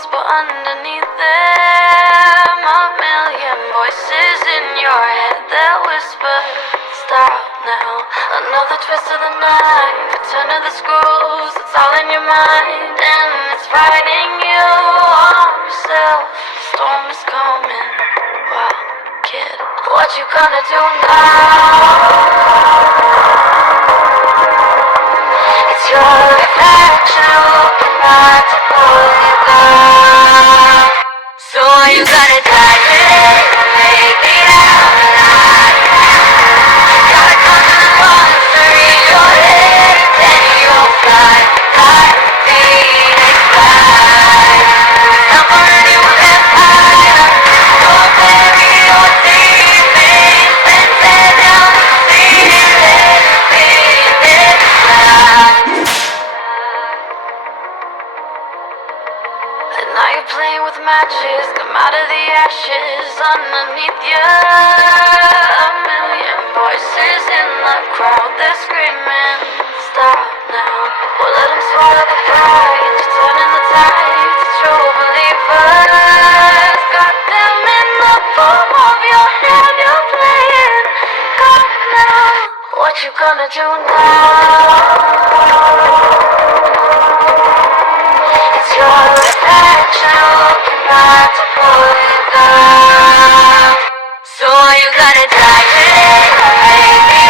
lines, but underneath them a million voices in your head that whisper, stop now. Another twist of the knife, a turn of the screws, it's all in your mind, and it's fighting you on yourself. The storm is coming, wow, kid, what you gonna do now? It's your reflection looking back to pull you down. So are you gonna die today or make it out alive? Gotta conquer the monster in your head, and then you'll fly like Phoenix fly. Someone you can hide, don't bury your demons, and tear down the ceiling, Phoenix fly. And now you're playing with matches, come out of the ashes underneath you. A million voices in the crowd, they're screaming, stop now. Well, let them swallow the pride, you're turning the tide to true believers. Got them in the palm of your hand, you're playing God now. What you gonna do now? It's your reflection looking back to pull you down. So are you gonna die today or maybe